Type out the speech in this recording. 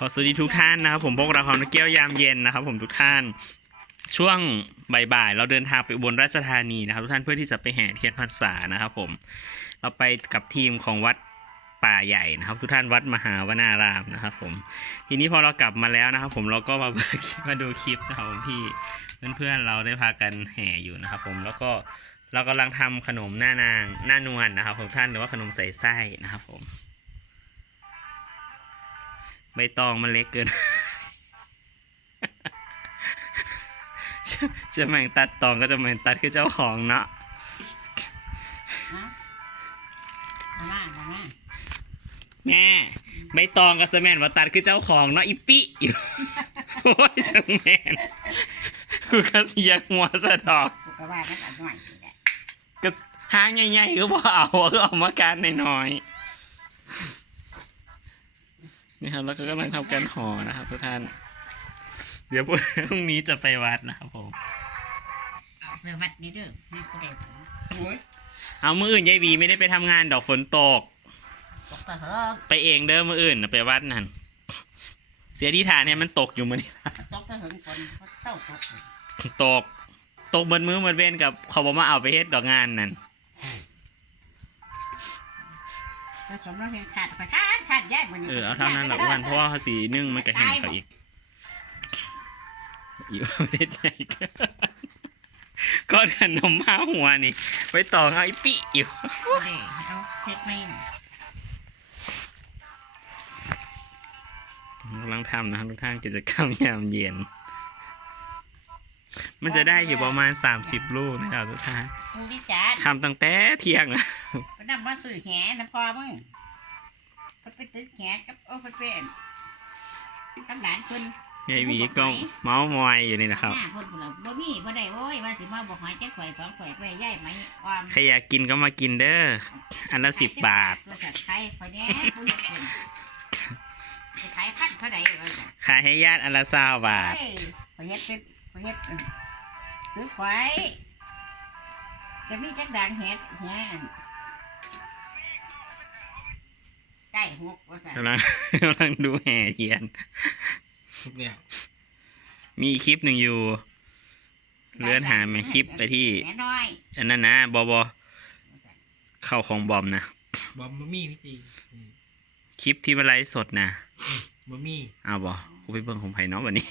ขอสวัสดีทุกท่านนะครับ ผมพวกเราของนกเกี้ยวยามเย็นนะครับ ผมทุกท่าน ช่วงบ่ายๆเราเดินทางไปอุบลราชธานีนะครับ ทุกท่านเพื่อที่จะไปแห่เทียนพรรษานะครับ ผม เราไปกับทีมของวัดป่าใหญ่นะครับ ทุกท่านวัดมหาวนารามนะครับ ผม ทีนี้พอเรากลับมาแล้วนะครับ ผมเราก็มามาดูคลิปนะครับผมที่เพื่อนๆเราได้พากันแห่อยู่นะครับ ผมแล้วก็เรากำลังทำขนมหน้านางหน้านวลนะครับของท่านหรือว่าขนมใส่ไส้นะครับ ผม ใบตองมันเล็กเกินจะจะแม่งตัดตองก็จะแม่งตัดคือเจ้าของเนาะเอาเอามาเอามาแม่ใบตองกับสแมนว่าตัดคือเจ้าของเนาะอีปิอยู่โอ้ยจังแมนกูก็เสียหัวสะดอกกูก็ว่ามันอันหน่อยนี่แหละก็หางใหญ่ๆก็บ่เอาก็เอามาการน้อยๆ นี่ครับ แล้วก็กำลังทำการห่อนะครับทุกท่าน เดี๋ยวพรุ่งนี้จะไปวัดนะครับผมเอาไปวัดนี่เด้อให้กูได้ผลโอ้ยเอามืออื่นยายบีไม่ได้ไปทำงานดอกฝนตกตกตะเหิงไปเองเด้อมืออื่นน่ะไปวัดนั่น เสียที่ฐานเนี่ยมันตกอยู่มือนี้ตกตะเหิงคนเต้าตกตกตกเบิดมือเบิดเว้นกับเขาบอกมาเอาไปเฮ็ดดอกงานนั่น ผสมแล้วเห็นขาดไปขาดขาดแยกมันเออเอาเท่านั้นแหละอ้วันเพราะว่าเขาสีนึ่งมันก็แห้งเขาอีกอีกประเทศไหนก็ก็ขนมมาหัวนี่ไปต่อเอาไอ้ปิอยู่เอาเด้เอาเฮ็ดไม่น่ะกำลังทำนะครับทุกท่านกิจกรรมยามเย็น มันจะได้อยู่ประมาณ 30 ลูกนะครับทุกท่านกูดิจานทำตั้งแต่เที่ยงนะไปนำมาซื้อแหนะพอมึงเพิ่นไปตึกแหกับโอ้เพิ่นเป็นกับหลานเพิ่นยายหวีก็เมาส์มอยอยู่นี่นะครับหน้าเพิ่นพุ่นล่ะบ่มีบ่ได้โอ้ยว่าสิมาบ่หอยจักข่อยสองข่อยไปย้ายไหมความใครอยากกินก็มากินเด้ออันละสิบบาทบริษัทไทยคนนี้ผู้เฮ็ดเองไปขายพันเท่าไหร่วะเนี่ยขายให้ญาติอันละสาบาทเฮ้ยเขาเฮ็ดเป็น เขาเฮ็ดเออซื้อควายจะมีจักด่างเฮ็ดเฮ็ดใกล้หกว่าซั่นกำลังกำลังดูแห่เทียนทุกเนี่ยมีคลิปหนึ่งอยู่ เลื่อนหาไหมคลิปไปที่ แม่น้อยอันนั้นนะบอบอเข้าของบอมนะ บอมบะมี่วิธีอืมคลิปที่มาไลฟ์สดนะบะมี่เอาบอกูไปเบิ่งของไผ่เนาะวันนี้